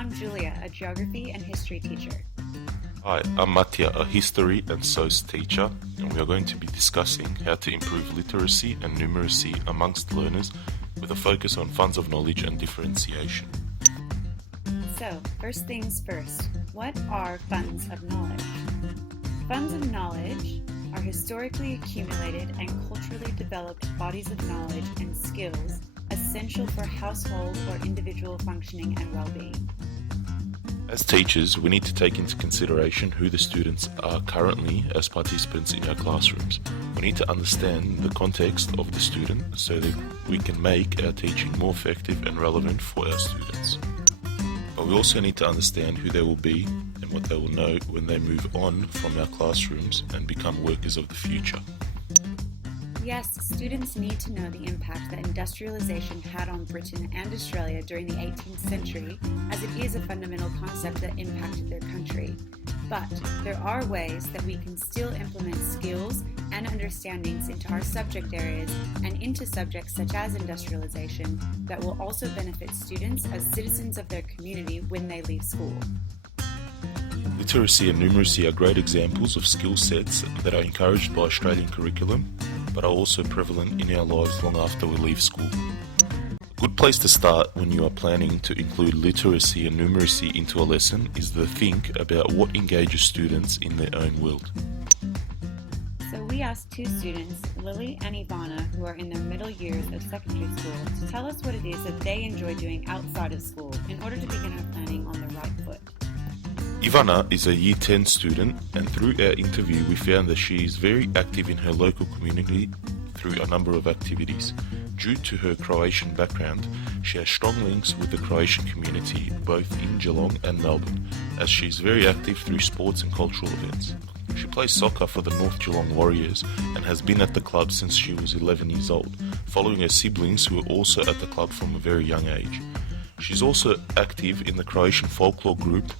I'm Julia, a geography and history teacher. Hi, I'm Mattia, a history and SOS teacher, and we are going to be discussing how to improve literacy and numeracy amongst learners with a focus on funds of knowledge and differentiation. So, first things first, what are funds of knowledge? Funds of knowledge are historically accumulated and culturally developed bodies of knowledge and skills essential for household or individual functioning and well-being. As teachers, we need to take into consideration who the students are currently as participants in our classrooms. We need to understand the context of the student so that we can make our teaching more effective and relevant for our students. But we also need to understand who they will be and what they will know when they move on from our classrooms and become workers of the future. Yes, students need to know the impact that industrialization had on Britain and Australia during the 18th century, as it is a fundamental concept that impacted their country. But there are ways that we can still implement skills and understandings into our subject areas and into subjects such as industrialization that will also benefit students as citizens of their community when they leave school. Literacy and numeracy are great examples of skill sets that are encouraged by Australian curriculum, but are also prevalent in our lives long after we leave school. A good place to start when you are planning to include literacy and numeracy into a lesson is to think about what engages students in their own world. So we asked two students, Lily and Ivana, who are in their middle years of secondary school, to tell us what it is that they enjoy doing outside of school in order to begin our planning on the right foot. Ivana is a Year 10 student, and through our interview we found that she is very active in her local community through a number of activities. Due to her Croatian background, she has strong links with the Croatian community both in Geelong and Melbourne, as she is very active through sports and cultural events. She plays soccer for the North Geelong Warriors and has been at the club since she was 11 years old, following her siblings who were also at the club from a very young age. She's also active in the Croatian folklore group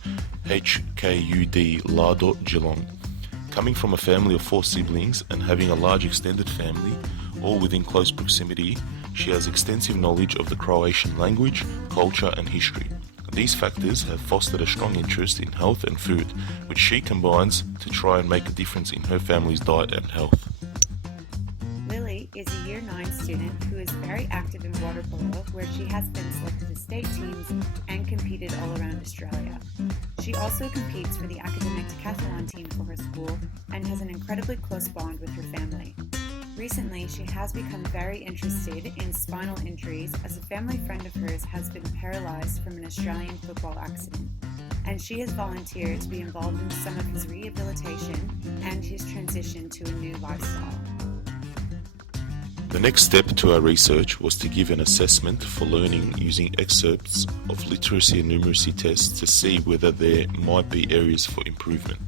HKUD Lado Geelong. Coming from a family of 4 siblings and having a large extended family, all within close proximity, she has extensive knowledge of the Croatian language, culture and history. These factors have fostered a strong interest in health and food, which she combines to try and make a difference in her family's diet and health. Lily is a Year 9 student who is very active in water polo, where she has been selected to state teams and competed all around Australia. She also competes for the academic decathlon team for her school and has an incredibly close bond with her family. Recently, she has become very interested in spinal injuries as a family friend of hers has been paralyzed from an Australian football accident, and she has volunteered to be involved in some of his rehabilitation and his transition to a new lifestyle. The next step to our research was to give an assessment for learning using excerpts of literacy and numeracy tests to see whether there might be areas for improvement.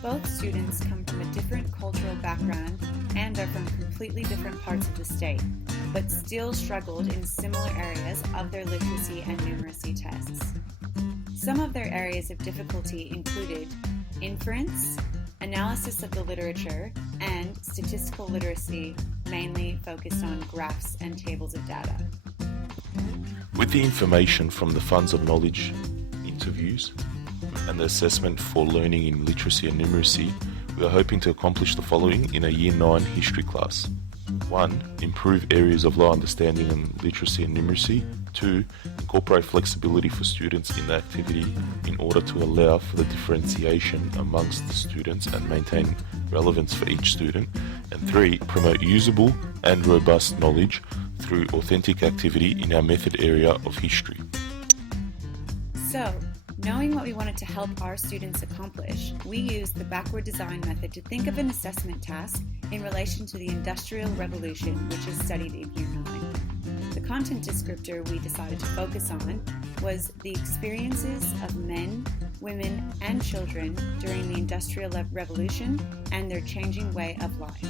Both students come from a different cultural background and are from completely different parts of the state, but still struggled in similar areas of their literacy and numeracy tests. Some of their areas of difficulty included inference, analysis of the literature, and statistical literacy, mainly focused on graphs and tables of data. With the information from the funds of knowledge interviews and the assessment for learning in literacy and numeracy, we are hoping to accomplish the following in a Year 9 history class. 1. Improve areas of low understanding in literacy and numeracy. 2. Incorporate flexibility for students in the activity in order to allow for the differentiation amongst the students and maintain relevance for each student. And 3. Promote usable and robust knowledge through authentic activity in our method area of history. So, knowing what we wanted to help our students accomplish, we used the backward design method to think of an assessment task in relation to the Industrial Revolution, which is studied in Year 9. The content descriptor we decided to focus on was the experiences of men, women, and children during the Industrial Revolution and their changing way of life.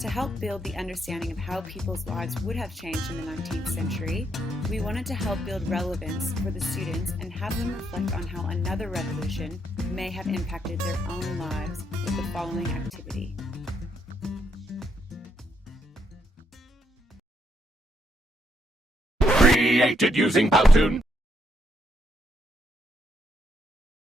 To help build the understanding of how people's lives would have changed in the 19th century, we wanted to help build relevance for the students and have them reflect on how another revolution may have impacted their own lives with the following activity. Created using Powtoon.